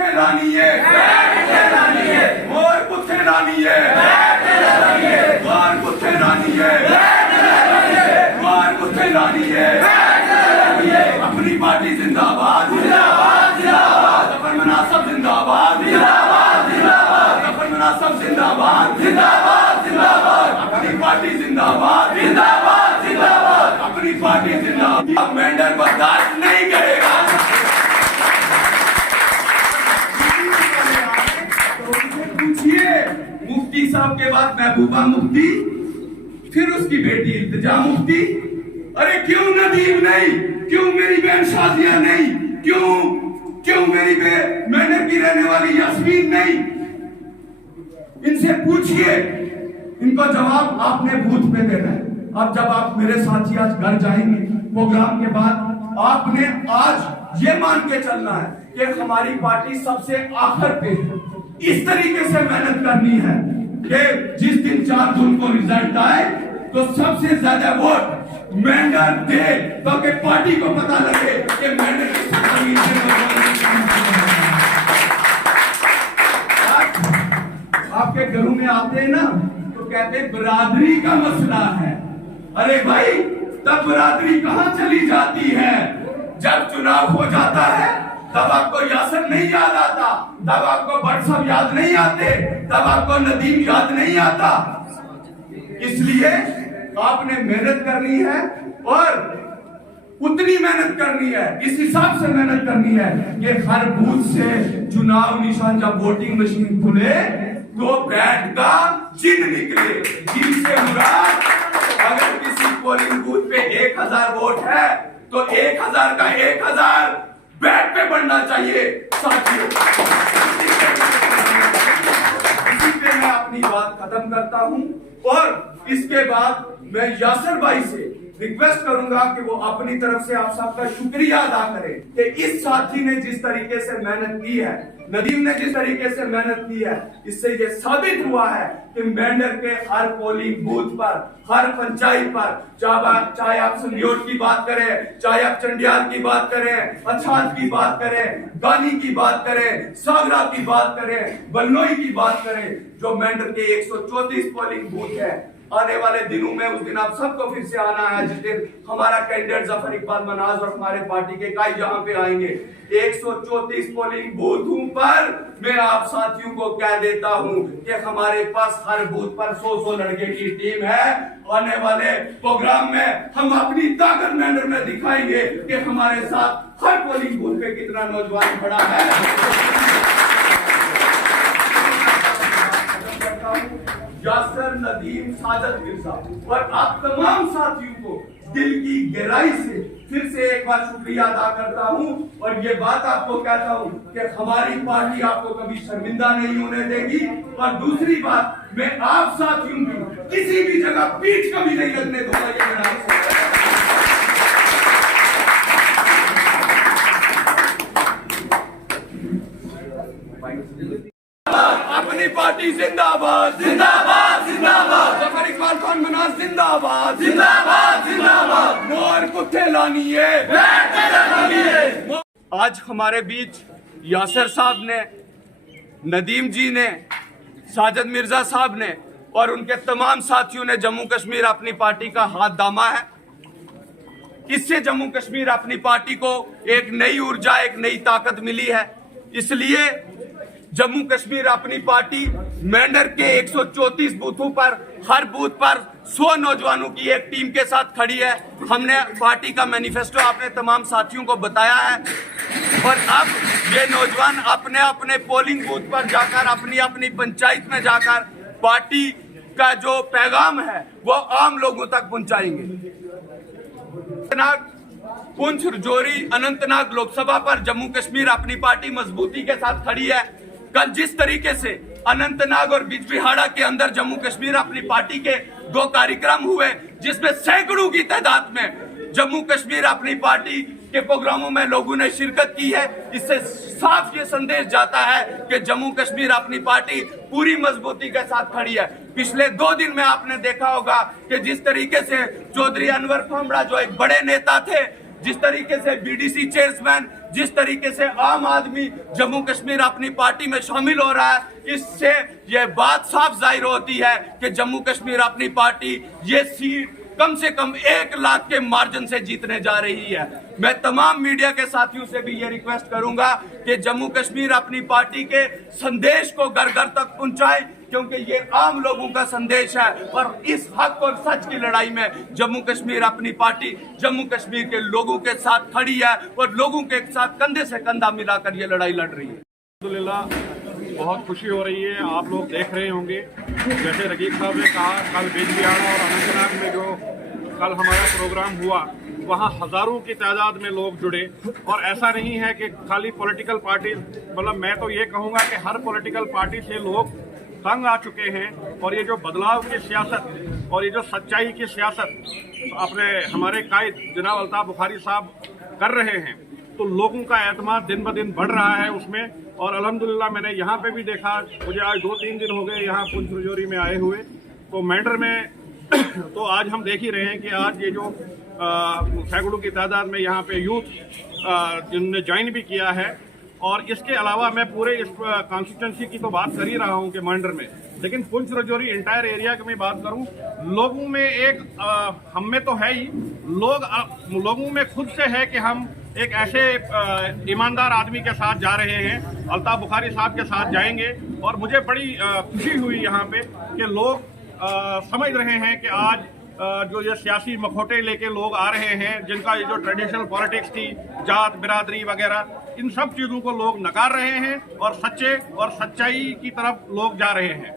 कुत्थे लानिए और कुत्थे लानिए और कुत्थे लानिए और कुत्थे लानिए अपनी पार्टी जिंदाबाद जिंदाबाद जिंदाबाद जफर मुनासब जिंदाबाद जिंदाबाद जिंदाबाद जफर मुनासब जिंदाबाद जिंदाबाद जिंदाबाद अपनी पार्टी जिंदाबाद जिंदाबाद जिंदाबाद अपनी पार्टी जिंदाबाद मेंढर बर्दाश्त नहीं करेगा। मुफ्ती साहब के बाद महबूबा मुफ्ती, फिर उसकी बेटी इल्तिजा मुफ्ती। अरे क्यों नदीम नहीं, क्यों मेरी बहन शाजिया नहीं, क्यों मेरी मेहनत की रहने वाली यास्मीन नहीं? इनसे पूछिए, इनको जवाब आपने बूथ पे देना है। अब जब आप मेरे साथी आज घर जाएंगे प्रोग्राम के बाद, आपने आज ये मान के चलना है कि हमारी पार्टी सबसे आखिर पे इस तरीके से मेहनत करनी है कि जिस दिन 4 जून को रिजल्ट आए तो सबसे ज्यादा वोट मेंढर दे, ताकि पार्टी को पता लगे कि मेंढर किस जमीन आपके घरों में आते हैं ना तो कहते हैं बिरादरी का मसला है। अरे भाई, तब बिरादरी कहां चली जाती है? जब चुनाव हो जाता है तब आपको यासर नहीं याद आता, तब आपको भट्ट साहब याद नहीं आते, तब आपको नदीम याद नहीं आता। इसलिए आपने मेहनत करनी है और उतनी मेहनत करनी है, इस हिसाब से मेहनत करनी है कि हर बूथ से चुनाव निशान जब वोटिंग मशीन खुले तो बैट का चिन्ह निकले, जिनसे मुराद अगर किसी पोलिंग बूथ पे 1000 वोट है तो 1000 का 1000 बैट पे बढ़ना चाहिए साथियों। इसी पे मैं अपनी बात खत्म करता हूं और इसके बाद मैं यासर भाई से रिक्वेस्ट करूंगा कि वो अपनी तरफ से आप सबका शुक्रिया अदा करें कि इस साथी ने जिस तरीके से मेहनत की है, नदीम ने जिस तरीके से मेहनत की है, इससे ये साबित हुआ है कि मेंढर के हर पोलिंग बूथ पर, हर पंचायत पर, चाहे आप संयोट की बात करें, चाहे आप चंडियाल की बात करें, अछात की बात करें, गानी की बात करें, सागरा की बात करें, बल्नोई की बात करें, जो मेंढर के 134 पोलिंग बूथ है, आने वाले दिनों में उस दिन आप सबको फिर से आना है जिस दिन हमारा कैंडिडेट जफर इकबाल मनाज और हमारे पार्टी के काई जहां पे आएंगे। 134 पोलिंग बूथों पर मैं आप साथियों को कह देता हूं कि हमारे पास हर बूथ पर 100 लड़के की टीम है। आने वाले प्रोग्राम में हम अपनी ताकत मेंढर में दिखाएंगे कि हमारे साथ हर पोलिंग बूथ पे कितना नौजवान खड़ा है। यासर, नदीम, साजद मिर्जा और आप तमाम साथियों को दिल की गहराई से फिर से एक बार शुक्रिया अदा करता हूं और ये बात आपको कहता हूं कि हमारी पार्टी आपको कभी शर्मिंदा नहीं होने देगी। और दूसरी बात, मैं आप साथियों की किसी भी जगह पीठ कभी नहीं लगने दूंगा। ये मेरा अपनी पार्टी जिंदाबाद जिंदाबाद जिंदाबाद, जफर इकबाल खान मनाज जिंदाबाद जिंदाबाद जिंदाबाद, और कुत्थे लानी है। आज हमारे बीच यासर साहब ने, नदीम जी ने, साजद मिर्जा साहब ने और उनके तमाम साथियों ने जम्मू कश्मीर अपनी पार्टी का हाथ थामा है। इससे जम्मू कश्मीर अपनी पार्टी को एक नई ऊर्जा, एक नई ताकत मिली है। इसलिए जम्मू कश्मीर अपनी पार्टी मेंढर के 134 बूथों पर, हर बूथ पर 100 नौजवानों की एक टीम के साथ खड़ी है। हमने पार्टी का मैनिफेस्टो अपने तमाम साथियों को बताया है और अब ये नौजवान अपने अपने पोलिंग बूथ पर जाकर, अपनी अपनी पंचायत में जाकर पार्टी का जो पैगाम है वो आम लोगों तक पहुंचाएंगे। पुंछ, राजौरी, अनंतनाग लोकसभा पर जम्मू कश्मीर अपनी पार्टी मजबूती के साथ खड़ी है। कल जिस तरीके से अनंतनाग और बिजबिहाड़ा के अंदर जम्मू कश्मीर अपनी पार्टी के 2 कार्यक्रम हुए, जिसमें सैकड़ों की तादाद में जम्मू कश्मीर अपनी पार्टी के प्रोग्रामों में लोगों ने शिरकत की है, इससे साफ ये संदेश जाता है कि जम्मू कश्मीर अपनी पार्टी पूरी मजबूती के साथ खड़ी है। पिछले 2 दिन में आपने देखा होगा कि जिस तरीके से चौधरी अनवर खामड़ा जो एक बड़े नेता थे, जिस तरीके से बीडीसी चेयरमैन, जिस तरीके से आम आदमी जम्मू कश्मीर अपनी पार्टी में शामिल हो रहा है, इससे यह बात साफ जाहिर होती है कि जम्मू कश्मीर अपनी पार्टी ये सीट कम से कम 1 लाख के मार्जिन से जीतने जा रही है। मैं तमाम मीडिया के साथियों से भी ये रिक्वेस्ट करूंगा कि जम्मू कश्मीर अपनी पार्टी के संदेश को घर घर तक पहुंचाए, क्योंकि ये आम लोगों का संदेश है और इस हक और सच की लड़ाई में जम्मू कश्मीर अपनी पार्टी जम्मू कश्मीर के लोगों के साथ खड़ी है और लोगों के साथ कंधे से कंधा मिलाकर ये लड़ाई लड़ रही है। अल्हम्दुलिल्लाह बहुत खुशी हो रही है। आप लोग देख रहे होंगे, जैसे रकीब साहब ने कहा, कल बिजबिहाड़ा और अनंतनाग में जो कल हमारा प्रोग्राम हुआ, वहाँ हज़ारों की तादाद में लोग जुड़े। और ऐसा नहीं है कि खाली पॉलिटिकल पार्टी, मतलब मैं तो ये कहूँगा कि हर पॉलिटिकल पार्टी से लोग तंग आ चुके हैं। और ये जो बदलाव की सियासत और ये जो सच्चाई की सियासत अपने हमारे कायद जनाब अल्ताफ बुखारी साहब कर रहे हैं, तो लोगों का एतमाद दिन ब दिन बढ़ रहा है उसमें। और अल्हम्दुलिल्लाह मैंने यहाँ पे भी देखा, मुझे आज 2-3 दिन हो गए यहाँ पुंछ रजौरी में आए हुए, तो मैंडर में तो आज हम देख ही रहे हैं कि आज ये जो सैकड़ों की तादाद में यहाँ पे यूथ जिनने ज्वाइन भी किया है। और इसके अलावा मैं पूरे इस कॉन्स्टिट्यूंसी की तो बात कर ही रहा हूँ कि मैंडर में, लेकिन पुंछ रजौरी इंटायर एरिया की मैं बात करूँ, लोगों में एक हम में तो है ही, लोगों में खुद से है कि हम एक ऐसे ईमानदार आदमी के साथ जा रहे हैं, अल्ताफ बुखारी साहब के साथ जाएंगे। और मुझे बड़ी खुशी हुई यहाँ पे कि लोग समझ रहे हैं कि आज जो ये सियासी मखौटे लेके लोग आ रहे हैं, जिनका ये जो ट्रेडिशनल पॉलिटिक्स थी, जात बिरादरी वगैरह, इन सब चीज़ों को लोग नकार रहे हैं और सच्चे और सच्चाई की तरफ लोग जा रहे हैं।